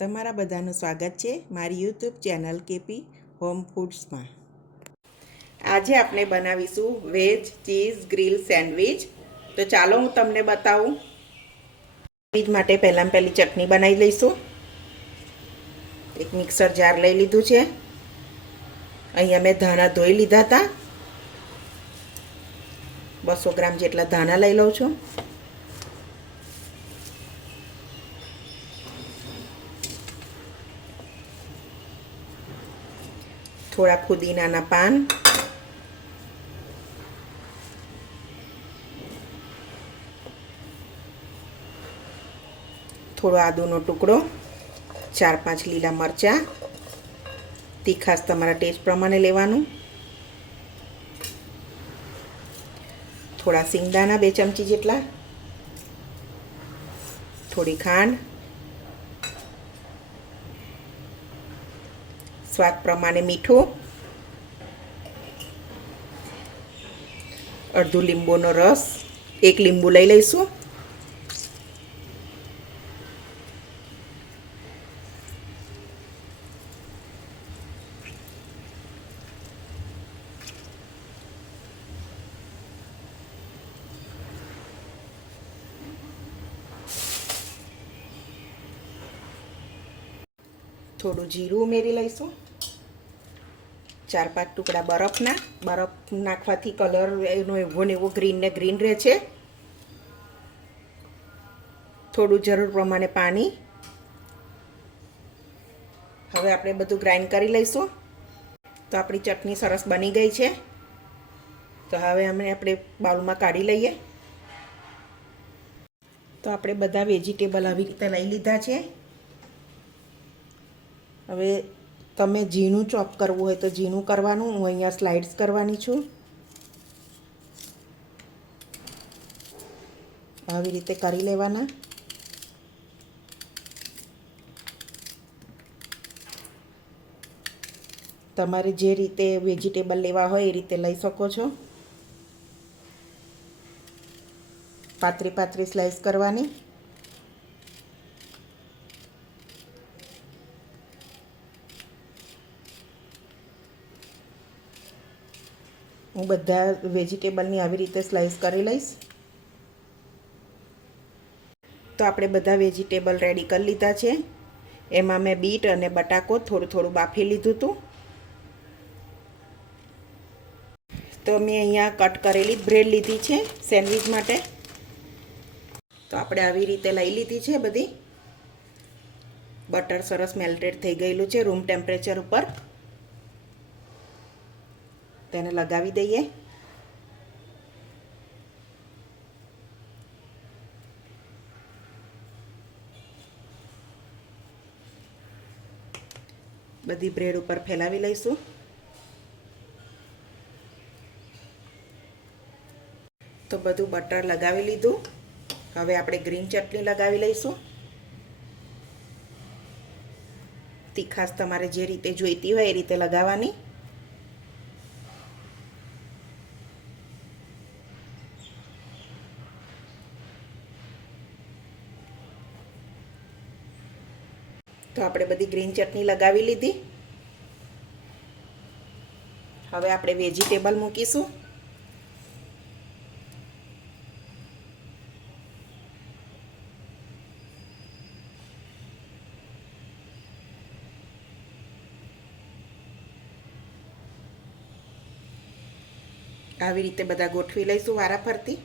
તમારા બધાનું સ્વાગત છે મારી યુટ્યુબ ચેનલ કેપી હોમ ફૂડ્સમાં. આજે આપણે બનાવીશું વેજ ચીઝ ગ્રીલ સેન્ડવિચ. તો ચાલો હું તમને બતાવું. સેન્ડવિચ માટે પહેલાં ચટણી બનાવી લઈશું. એક મિક્સર જાર લઈ લીધું છે. અહીંયા મેં ધાણા ધોઈ લીધા હતા. 200 ગ્રામ જેટલા ધાણા લઈ લઉં છું. થોડા ફુદીનાના પાન, થોડો આદુનો ટુકડો, 4-5 લીલા મરચાં, તીખાશ તમારા ટેસ્ટ પ્રમાણે લેવાનું, થોડા સિંગદાણા 2 ચમચી જેટલા, થોડી ખાંડ, સ્વાદ પ્રમાણે મીઠું, અડધું લીંબુનો રસ, 1 લીંબુ લઈ લઈશું. થોડું જીરું ઉમેરી લઈશું. 4-5 ટુકડા બરફના. બરફ નાખવાથી કલર એનો એવો ને એવો ગ્રીન ને ગ્રીન રહે છે. થોડું જરૂર પ્રમાણે પાણી. હવે આપણે બધું ગ્રાઇન્ડ કરી લઈશું. તો આપણી ચટણી સરસ બની ગઈ છે. તો હવે આપણે બાઉલમાં કાઢી લઈએ. તો આપણે બધા વેજીટેબલ આવી રીતે લઈ લીધા છે. હવે તમે ઝીણું ચોપ કરવું હોય તો ઝીણું કરવાનું. હું અહીંયા સ્લાઇડ્સ કરવાની છું. આવી રીતે કરી લેવાના. તમારે જે રીતે વેજીટેબલ લેવા હોય એ રીતે લઈ શકો છો. પાતળી સ્લાઇસ કરવાની. હું બધા વેજીટેબલની આવી રીતે સ્લાઇસ કરી લઈશ. તો આપણે બધા વેજીટેબલ રેડી કરી લીધા છે. એમાં મેં બીટ અને બટાકો થોડું બાફી લીધું હતું. તો મેં અહીંયા કટ કરેલી બ્રેડ લીધી છે સેન્ડવિચ માટે. તો આપણે આવી રીતે લઈ લીધી છે બધી. બટર સરસ મેલ્ટેડ થઈ ગયેલું છે રૂમ ટેમ્પરેચર ઉપર. તેને લગાવી દઈએ. બધી બ્રેડ ઉપર ફેલાવી લઈશું. તો બધું બટર લગાવી લીધું. હવે આપણે ગ્રીન ચટણી લગાવી લઈશું. તીખાશ તમારે જે રીતે જોઈતી હોય એ રીતે લગાવવાની. તો આપણે બધી ગ્રીન ચટણી લગાવી લીધી. હવે આપણે વેજીટેબલ મૂકીશું. આવી રીતે બધા ગોઠવી લઈશું વારાફરતી.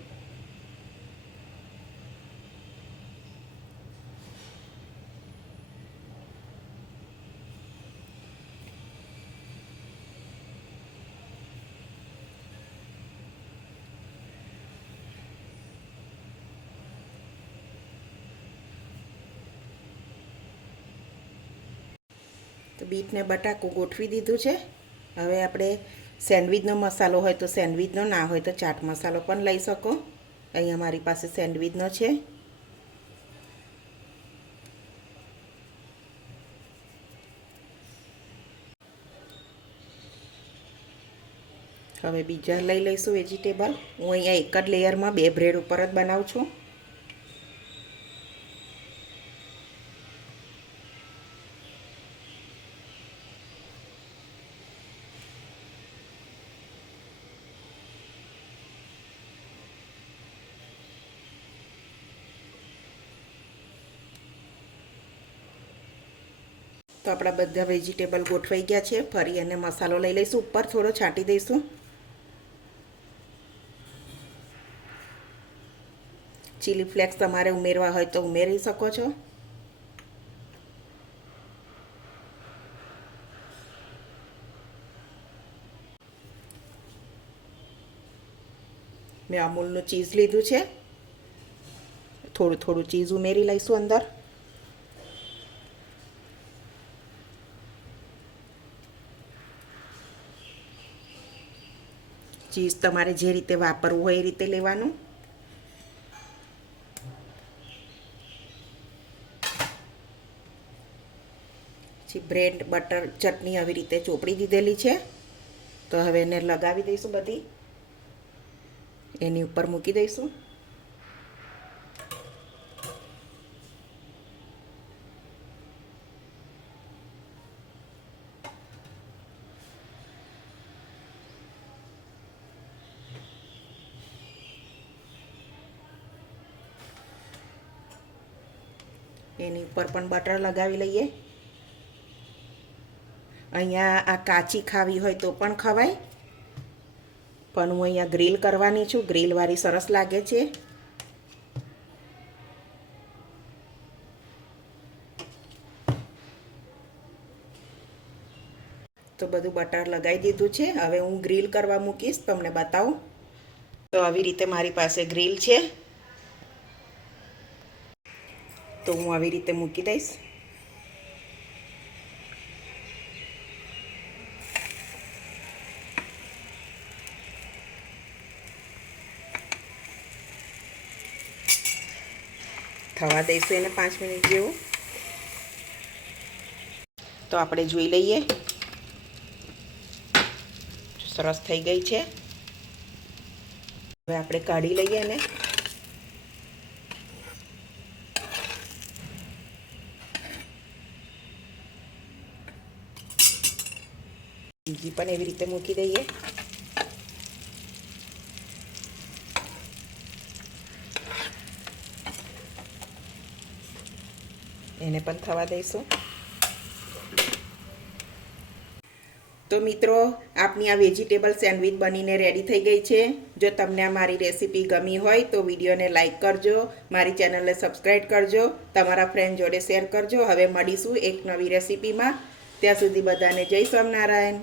તો બીટ ને બટાકું ગોઠવી દીધું છે. હવે આપણે સેન્ડવિચનો મસાલો હોય તો સેન્ડવિચનો, ના હોય તો ચાટ મસાલો પણ લઈ શકો. અહીંયા મારી પાસે સેન્ડવિચનો છે. હવે બીજા લઈ લઈશું વેજીટેબલ. હું અહીંયા એક જ લેયરમાં 2 બ્રેડ ઉપર જ બનાવું છું. તો આપણા બધા વેજીટેબલ ગોઠવાઈ ગયા છે. ફરી એને મસાલો લઈ લઈશું, ઉપર થોડો છાંટી દઈશું. ચીલી ફ્લેક્સ તમારે ઉમેરવા હોય તો ઉમેરી શકો છો. મેં અમૂલનું ચીઝ લીધું છે. થોડું થોડું ચીઝ ઉમેરી લઈશું અંદર. ચીઝ તમારે જે રીતે વાપરવું હોય એ રીતે લેવાનું. પછી બ્રેડ બટર ચટણી આવી રીતે ચોપડી દીધેલી છે. તો હવે એને લગાવી દઈશું બધી. એની ઉપર મૂકી દઈશું. એની ઉપર પણ બટર લગાવી લઈએ. અહીંયા આ કાચી ખાવી હોય તો પણ ખવાય, પણ હું અહીંયા ગ્રીલ કરવાની છું. ગ્રીલવાળી સરસ લાગે છે. તો બધું બટર લગાવી દીધું છે. હવે હું ગ્રીલ કરવા મૂકીશ, તમને બતાવું. તો આવી રીતે મારી પાસે ગ્રીલ છે. તો હું આવી રીતે મૂકી દઈશ. થવા દઈશું એને 5 મિનિટ જેવું. તો આપણે જોઈ લઈએ. સરસ થઈ ગઈ છે. હવે આપણે કાઢી લઈએ એને. બીજી પણ એવી રીતે મૂકી દઈએ. એને પણ થવા દઈશું. તો મિત્રો, આપની આ વેજીટેબલ સેન્ડવિચ બનીને રેડી થઈ ગઈ છે. જો તમને આ મારી રેસીપી ગમી હોય તો વિડીયોને લાઈક કરજો, મારી ચેનલને સબસ્ક્રાઈબ કરજો, તમારા ફ્રેન્ડ જોડે શેર કરજો. હવે મળીશું એક નવી રેસીપીમાં. ત્યાં સુધી બધાને જય સ્વામિનારાયણ.